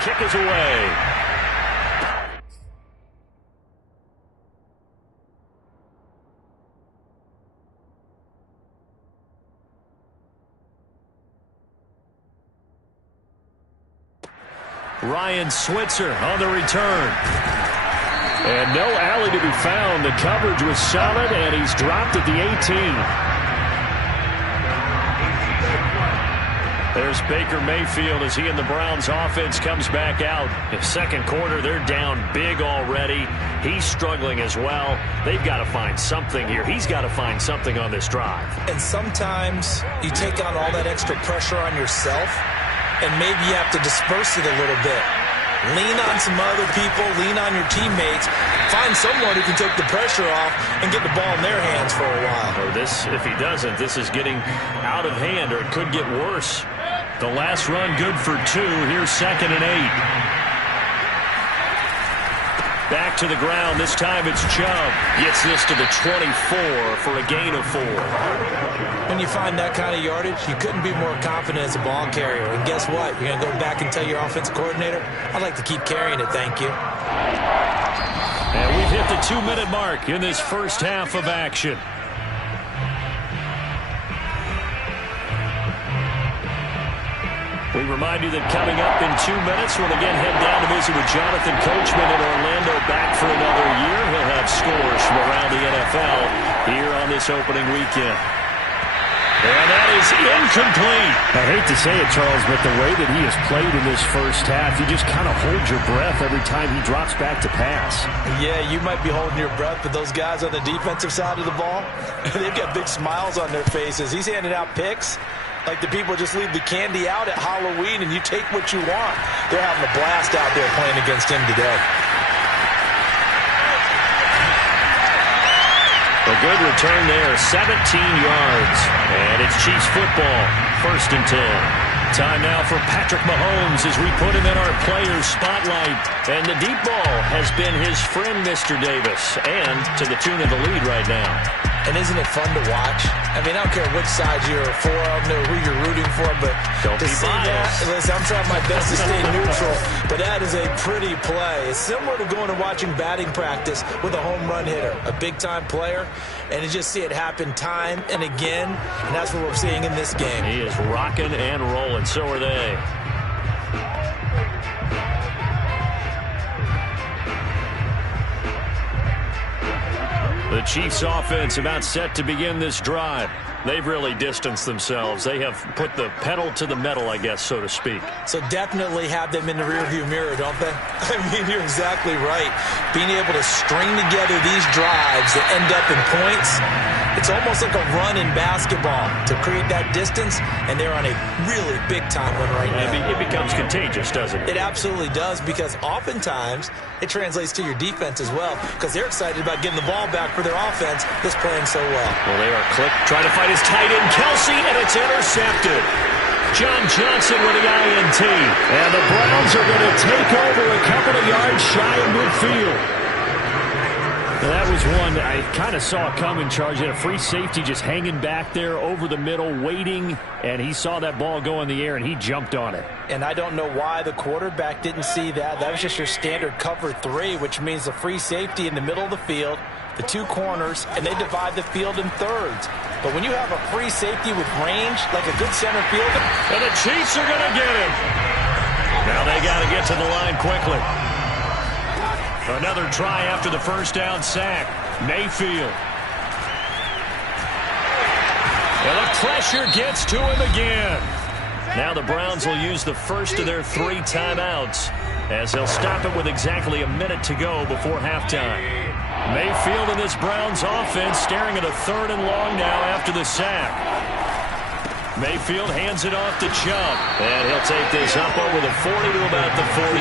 kick is away. Ryan Switzer on the return. And no alley to be found. The coverage was solid, and he's dropped at the 18. There's Baker Mayfield as he and the Browns offense comes back out. In second quarter, they're down big already. He's struggling as well. They've got to find something here. He's got to find something on this drive. And sometimes you take on all that extra pressure on yourself, and maybe you have to disperse it a little bit. Lean on some other people, lean on your teammates, find someone who can take the pressure off and get the ball in their hands for a while. Or this, if he doesn't, this is getting out of hand, or it could get worse. The last run good for 2. Here's 2nd and 8. Back to the ground. This time it's Chubb. Gets this to the 24 for a gain of 4. When you find that kind of yardage, you couldn't be more confident as a ball carrier. And guess what? You're going to go back and tell your offensive coordinator, I'd like to keep carrying it, thank you. And we've hit the 2-minute mark in this first half of action. We remind you that coming up in 2 minutes, we'll again head down to visit with Jonathan Coachman in Orlando, back for another year. He'll have scores from around the NFL here on this opening weekend. And that is incomplete. I hate to say it, Charles, but the way that he has played in this first half, you just kind of hold your breath every time he drops back to pass. Yeah, you might be holding your breath, but those guys on the defensive side of the ball, they've got big smiles on their faces. He's handing out picks like the people just leave the candy out at Halloween and you take what you want. They're having a blast out there playing against him today. A good return there, 17 yards. And it's Chiefs football, 1st and 10. Time now for Patrick Mahomes as we put him in our players' spotlight. And the deep ball has been his friend, Mr. Davis, and to the tune of the lead right now. And isn't it fun to watch? I mean, I don't care which side you're for, I don't know who you're rooting for, but don't to be see biased. that, listen, I'm trying my best to stay neutral, but that is a pretty play. It's similar to going and watching batting practice with a home run hitter, a big-time player, and you just see it happen time and again, and that's what we're seeing in this game. He is rocking and rolling, so are they. The Chiefs offense about set to begin this drive. They've really distanced themselves. They have put the pedal to the metal, I guess, so to speak. So definitely have them in the rearview mirror, don't they? I mean, you're exactly right. Being able to string together these drives that end up in points, it's almost like a run in basketball to create that distance, and they're on a really big-time one right now. It becomes contagious, doesn't it? It absolutely does, because oftentimes it translates to your defense as well, because they're excited about getting the ball back for their offense that's playing so well. Well, they are trying to fight his tight end, Kelsey, and it's intercepted. John Johnson with the INT. And the Browns are going to take over a couple of yards shy of midfield. That was one that I kind of saw coming, Charge. He had a free safety just hanging back there over the middle, waiting, and he saw that ball go in the air, and he jumped on it. And I don't know why the quarterback didn't see that. That was just your standard cover 3, which means the free safety in the middle of the field, the 2 corners, and they divide the field in thirds. But when you have a free safety with range, like a good center fielder, and the Chiefs are going to get him. Now they got to get to the line quickly. Another try after the first down sack. Mayfield. And the pressure gets to him again. Now the Browns will use the first of their 3 timeouts as they'll stop it with exactly a minute to go before halftime. Mayfield and this Browns offense staring at a 3rd and long now after the sack. Mayfield hands it off to Chubb, and he'll take this up over the 40 to about the 41.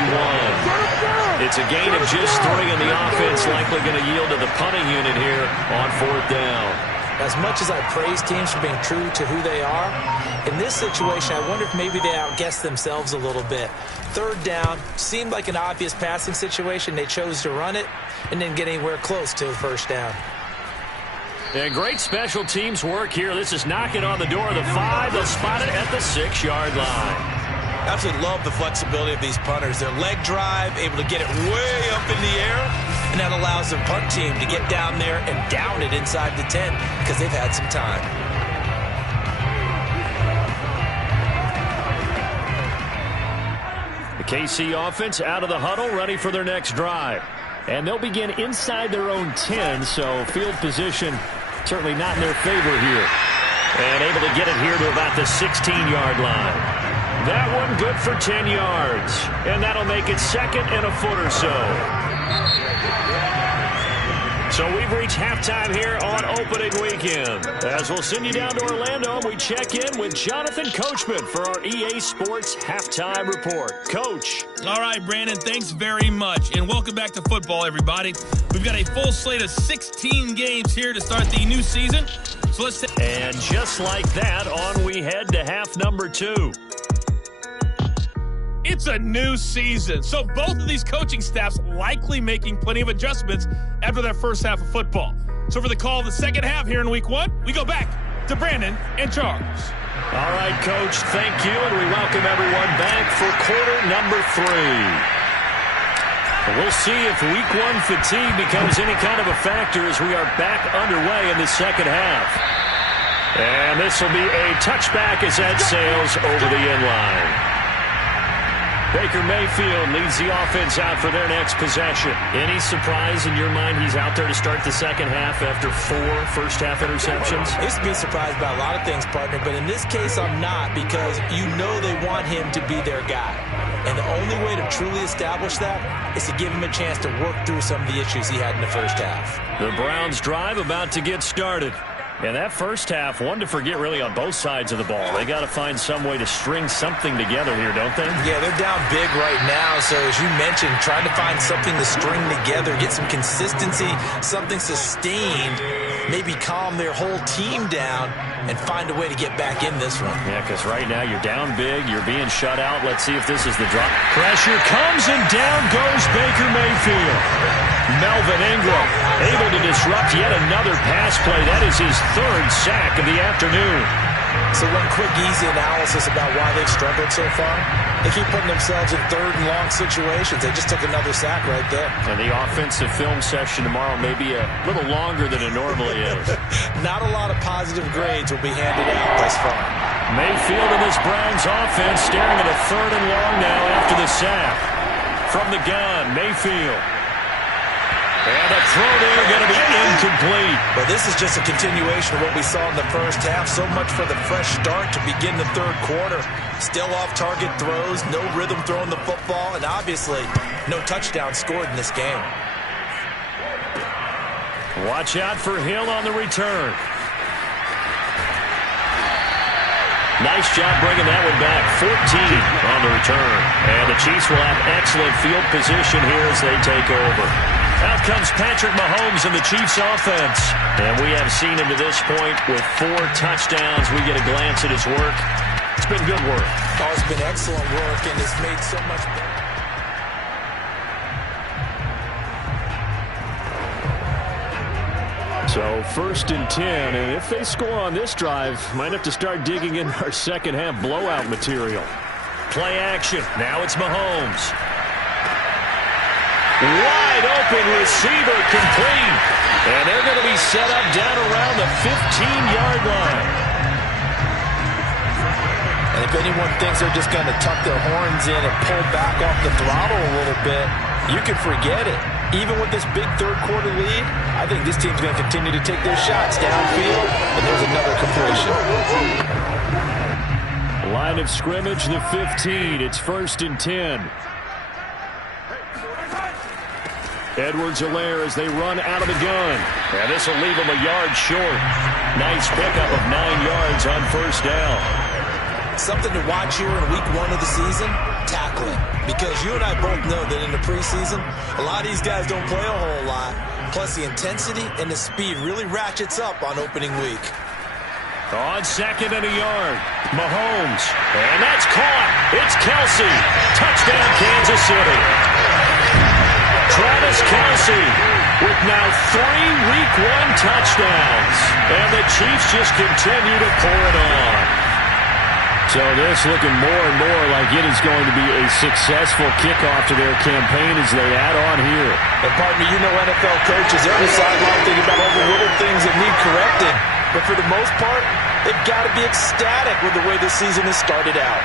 It's a gain of just 3, and the offense likely going to yield to the punting unit here on 4th down. As much as I praise teams for being true to who they are, in this situation, I wonder if maybe they outguessed themselves a little bit. 3rd down seemed like an obvious passing situation. They chose to run it and didn't get anywhere close to a 1st down. And great special teams work here. This is knocking on the door of the 5. They'll spot it at the 6-yard line. Absolutely love the flexibility of these punters. Their leg drive, able to get it way up in the air, and that allows the punt team to get down there and down it inside the 10 because they've had some time. The KC offense out of the huddle, ready for their next drive. And they'll begin inside their own 10, so field position certainly not in their favor here. And able to get it here to about the 16-yard line. That one good for 10 yards. And that'll make it second and a foot or so. So we've reached halftime here on opening weekend. As we'll send you down to Orlando, we check in with Jonathan Coachman for our EA Sports Halftime Report. Coach. All right, Brandon, thanks very much. And welcome back to football, everybody. We've got a full slate of 16 games here to start the new season. So let's and just like that, on we head to half number 2. It's a new season, so both of these coaching staffs likely making plenty of adjustments after their first half of football. So for the call of the second half here in week 1, we go back to Brandon and Charles. All right, Coach, thank you, and we welcome everyone back for quarter number 3. We'll see if week 1 fatigue becomes any kind of a factor as we are back underway in the second half. And this will be a touchback as that sails over the end line. Baker Mayfield leads the offense out for their next possession. Any surprise in your mind he's out there to start the second half after 4 first-half interceptions? I used to be surprised by a lot of things, partner, but in this case I'm not because you know they want him to be their guy. And the only way to truly establish that is to give him a chance to work through some of the issues he had in the first half. The Browns drive about to get started. And that first half, one to forget really on both sides of the ball. They got to find some way to string something together here, don't they? Yeah, they're down big right now. So as you mentioned, trying to find something to string together, get some consistency, something sustained, maybe calm their whole team down and find a way to get back in this one. Yeah, because right now you're down big, you're being shut out. Let's see if this is the drop. Pressure comes and down goes Baker Mayfield. Melvin Ingram able to disrupt yet another pass play. That is his 3rd sack of the afternoon. So one quick, easy analysis about why they've struggled so far. They keep putting themselves in 3rd and long situations. They just took another sack right there. And the offensive film session tomorrow may be a little longer than it normally is. Not a lot of positive grades will be handed out thus far. Mayfield and this Browns offense staring at a 3rd and long now after the sack. From the gun, Mayfield. And the throw there going to be incomplete. But this is just a continuation of what we saw in the first half. So much for the fresh start to begin the 3rd quarter. Still off-target throws, no rhythm throwing the football, and obviously no touchdown scored in this game. Watch out for Hill on the return. Nice job bringing that one back. 14 on the return. And the Chiefs will have excellent field position here as they take over. Out comes Patrick Mahomes and the Chiefs offense. And we have seen him to this point with 4 touchdowns. We get a glance at his work. It's been good work. Oh, it's been excellent work, and it's made so much better. So 1st and 10, and if they score on this drive, might have to start digging in our second half blowout material. Play action. Now it's Mahomes. Wide open receiver complete. And they're going to be set up down around the 15-yard line. And if anyone thinks they're just going to tuck their horns in and pull back off the throttle a little bit, you can forget it. Even with this big 3rd quarter lead, I think this team's going to continue to take their shots downfield, and there's another completion. Line of scrimmage, the 15. It's 1st and 10. Edwards-Helaire as they run out of the gun. And this will leave them a yard short. Nice pickup of 9 yards on 1st down. Something to watch here in week 1 of the season, tackling. Because you and I both know that in the preseason, a lot of these guys don't play a whole lot. Plus the intensity and the speed really ratchets up on opening week. On 2nd and a yard, Mahomes. And that's caught. It's Kelsey. Touchdown, Kansas City. Travis Kelsey with now 3 week 1 touchdowns. And the Chiefs just continue to pour it on. So this looking more and more like it is going to be a successful kickoff to their campaign as they add on here. And partner, you know NFL coaches, they're on the sideline thinking about all the little things that need correcting. But for the most part, they've got to be ecstatic with the way this season has started out.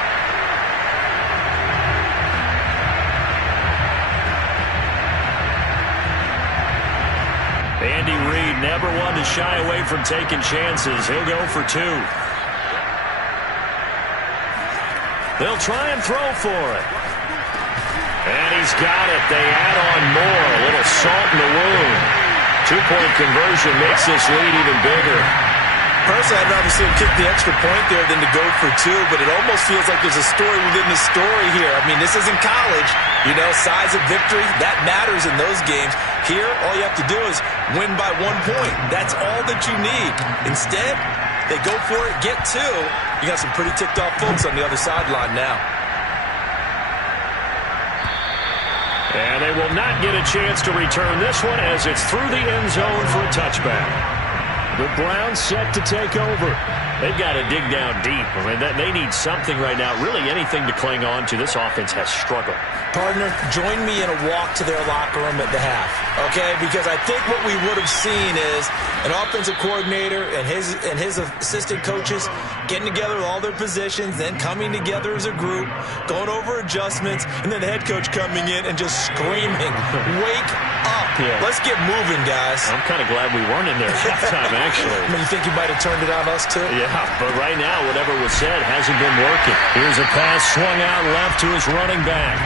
Andy Reid never one to shy away from taking chances. He'll go for 2. They'll try and throw for it. And he's got it. They add on more. A little salt in the wound. 2-point conversion makes this lead even bigger. Personally, I'd rather see him kick the extra point there than to go for 2, but it almost feels like there's a story within the story here. I mean, this isn't college. You know, size of victory, that matters in those games. Here, all you have to do is win by 1 point. That's all that you need. Instead, they go for it, get 2. You got some pretty ticked off folks on the other sideline now. And they will not get a chance to return this one as it's through the end zone for a touchback. The Browns set to take over. They've got to dig down deep. I mean, they need something right now, really anything to cling on to. This offense has struggled. Partner, join me in a walk to their locker room at the half, okay? Because I think what we would have seen is an offensive coordinator and his assistant coaches getting together with all their positions, then coming together as a group, going over adjustments, and then the head coach coming in and just screaming, "Wake up. Yeah. Let's get moving, guys." I'm kind of glad we weren't in there at halftime, actually. I mean, you think you might have turned it on us, too? Yeah, but right now, whatever was said hasn't been working. Here's a pass swung out left to his running back.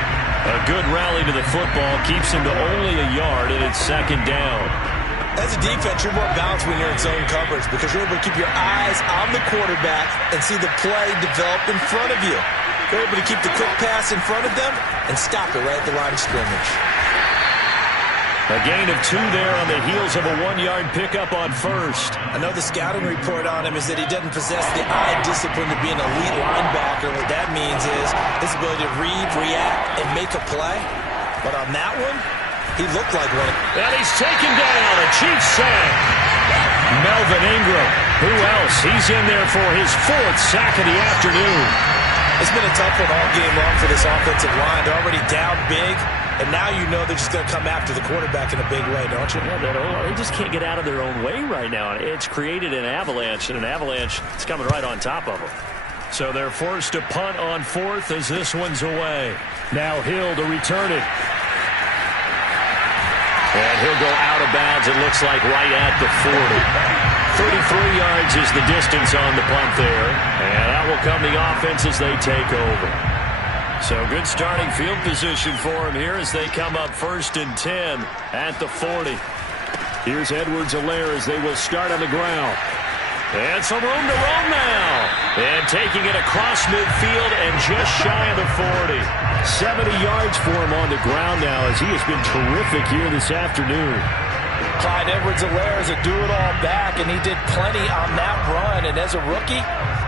A good rally to the football keeps him to only a yard, and it's 2nd down. As a defense, you're more balanced when you're in zone coverage because you're able to keep your eyes on the quarterback and see the play develop in front of you. You're able to keep the quick pass in front of them and stop it right at the line of scrimmage. A gain of 2 there on the heels of a 1-yard pickup on first. I know the scouting report on him is that he doesn't possess the eye discipline to be an elite linebacker. What that means is his ability to read, react, and make a play. But on that one, he looked like one. And he's taken down. A Chiefs sack. Melvin Ingram. Who else? He's in there for his 4th sack of the afternoon. It's been a tough one all game long for this offensive line. They're already down big. And now you know they're just going to come after the quarterback in a big way, don't you? Yeah, they just can't get out of their own way right now. It's created an avalanche, and an avalanche is coming right on top of them. So they're forced to punt on 4th as this one's away. Now Hill to return it. And he'll go out of bounds, it looks like, right at the 40. 33 yards is the distance on the punt there. And that will come the offense as they take over. So good starting field position for him here as they come up 1st and 10 at the 40. Here's Edwards-Helaire as they will start on the ground. And some room to roam now. And taking it across midfield and just shy of the 40. 70 yards for him on the ground now as he has been terrific here this afternoon. Clyde Edwards-Helaire is a do-it-all back, and he did plenty on that run. And as a rookie,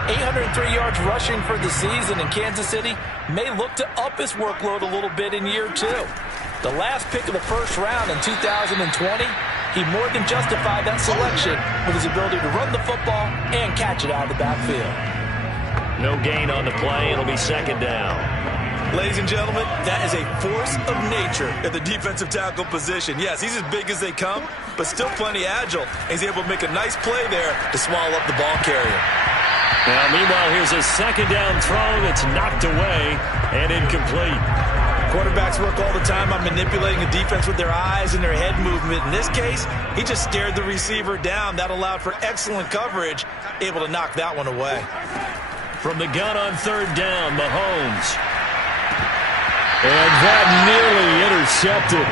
803 yards rushing for the season, in Kansas City may look to up his workload a little bit in year 2. The last pick of the 1st round in 2020, he more than justified that selection with his ability to run the football and catch it out of the backfield. No gain on the play. It'll be 2nd down. Ladies and gentlemen, that is a force of nature at the defensive tackle position. Yes, he's as big as they come, but still plenty agile. He's able to make a nice play there to swallow up the ball carrier. Now, meanwhile, here's a 2nd down throw that's knocked away and incomplete. Quarterbacks work all the time on manipulating the defense with their eyes and their head movement. In this case, he just stared the receiver down. That allowed for excellent coverage, able to knock that one away. From the gun on 3rd down, Mahomes. And that nearly intercepted.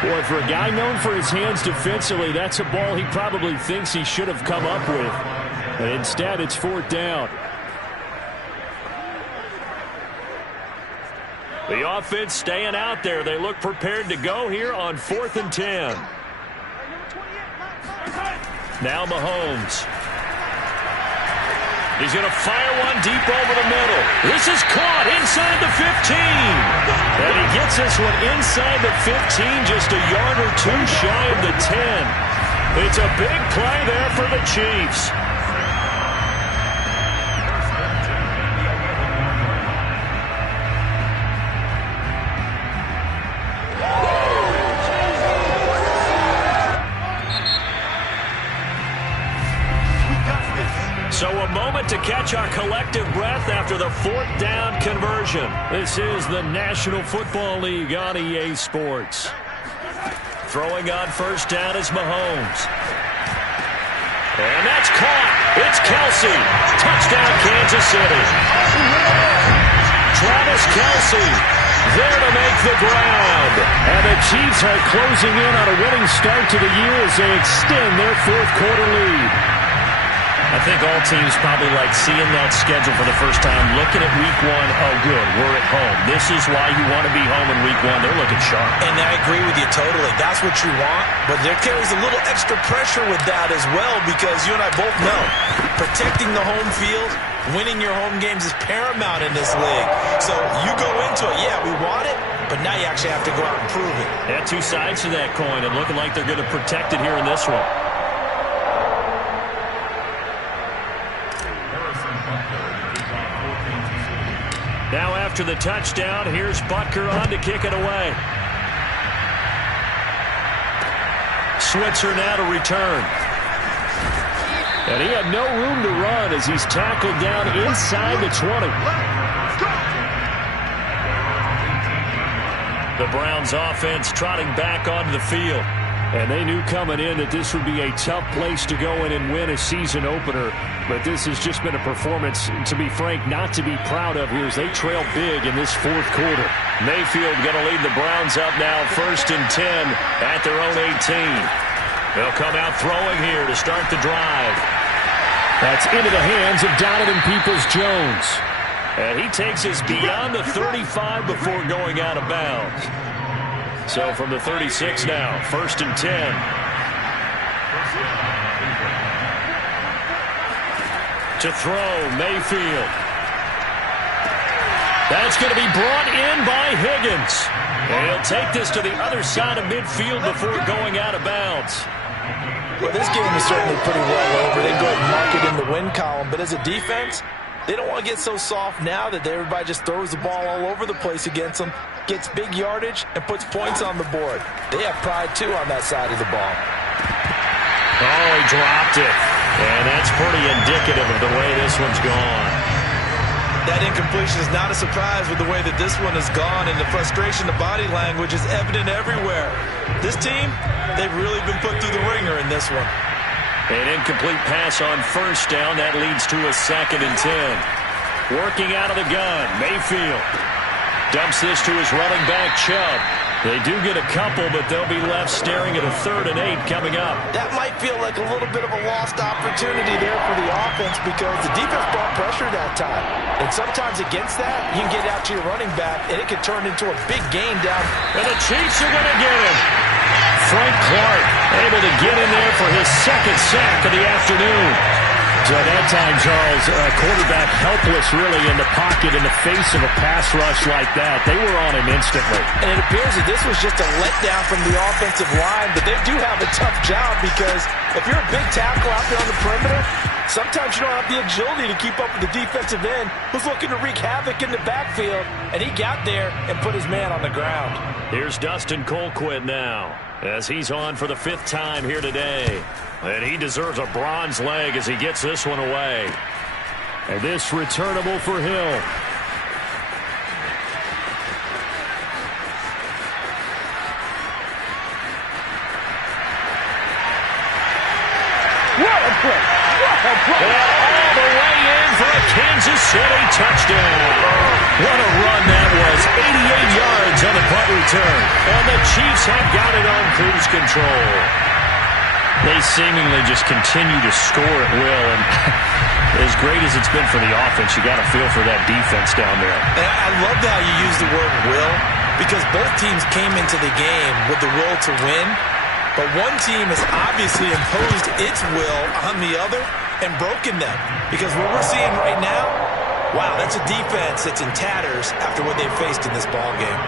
Boy, for a guy known for his hands defensively, that's a ball he probably thinks he should have come up with. But instead, it's 4th down. The offense staying out there. They look prepared to go here on 4th and 10. Now Mahomes. He's going to fire one deep over the middle. This is caught inside the 15. And he gets this one inside the 15, just a yard or 2 shy of the 10. It's a big play there for the Chiefs. catch our collective breath after the 4th down conversion. This is the National Football League on EA Sports. Throwing on 1st down is Mahomes. And that's caught. It's Kelsey. Touchdown, Kansas City. Travis Kelsey there to make the ground. And the Chiefs are closing in on a winning start to the year as they extend their 4th quarter lead. I think all teams probably like seeing that schedule for the first time, looking at week 1, oh good, we're at home. This is why you want to be home in week 1. They're looking sharp. And I agree with you totally. That's what you want, but there carries a little extra pressure with that as well because you and I both know protecting the home field, winning your home games is paramount in this league. So you go into it, yeah, we want it, but now you actually have to go out and prove it. Yeah, 2 sides to that coin, and looking like they're going to protect it here in this one. Now after the touchdown, here's Butker on to kick it away. Switzer now to return. And he had no room to run as he's tackled down inside the 20. The Browns offense trotting back onto the field. And they knew coming in that this would be a tough place to go in and win a season opener. But this has just been a performance, to be frank, not to be proud of here as they trail big in this 4th quarter. Mayfield going to lead the Browns up now 1st and 10 at their own 18. They'll come out throwing here to start the drive. That's into the hands of Donovan Peoples-Jones. And he takes us beyond the 35 before going out of bounds. So from the 36 now, 1st and 10. To throw, Mayfield. That's going to be brought in by Higgins. And he'll take this to the other side of midfield before going out of bounds. Well, this game is certainly pretty well over. They go ahead and mark it in the win column. But as a defense, they don't want to get so soft now that everybody just throws the ball all over the place against them, gets big yardage, and puts points on the board. They have pride, too, on that side of the ball. Oh, he dropped it. And that's pretty indicative of the way this one's gone. That incompletion is not a surprise with the way that this one has gone, and the frustration, the body language is evident everywhere. This team, they've really been put through the ringer in this one. An incomplete pass on 1st down. That leads to a 2nd and 10. Working out of the gun, Mayfield. Dumps this to his running back, Chubb. They do get a couple, but they'll be left staring at a 3rd and 8 coming up. That might feel like a little bit of a lost opportunity there for the offense because the defense brought pressure that time. And sometimes against that, you can get out to your running back, and it can turn into a big gain down. And the Chiefs are going to get him. Frank Clark able to get in there for his 2nd sack of the afternoon. So at that time, Charles, quarterback helpless really in the pocket in the face of a pass rush like that. They were on him instantly. And it appears that this was just a letdown from the offensive line, but they do have a tough job because if you're a big tackle out there on the perimeter, sometimes you don't have the agility to keep up with the defensive end who's looking to wreak havoc in the backfield, and he got there and put his man on the ground. Here's Dustin Colquitt now as he's on for the 5th time here today. And he deserves a bronze leg as he gets this one away. And this returnable for Hill. What a play! What a play! And all the way in for a Kansas City touchdown. What a run that was. 88 yards on the punt return. And the Chiefs have got it on cruise control. They seemingly just continue to score at will, and as great as it's been for the offense, you got to feel for that defense down there. And I love how you use the word will, because both teams came into the game with the will to win, but one team has obviously imposed its will on the other and broken them, because what we're seeing right now, wow, that's a defense that's in tatters after what they faced in this ballgame.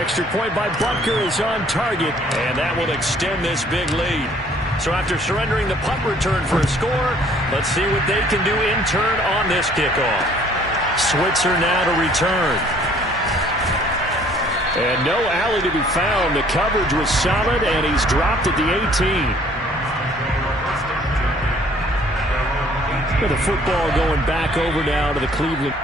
Extra point by Butker is on target, and that will extend this big lead. So after surrendering the punt return for a score, let's see what they can do in turn on this kickoff. Switzer now to return. And no alley to be found. The coverage was solid, and he's dropped at the 18. With the football going back over now to the Cleveland.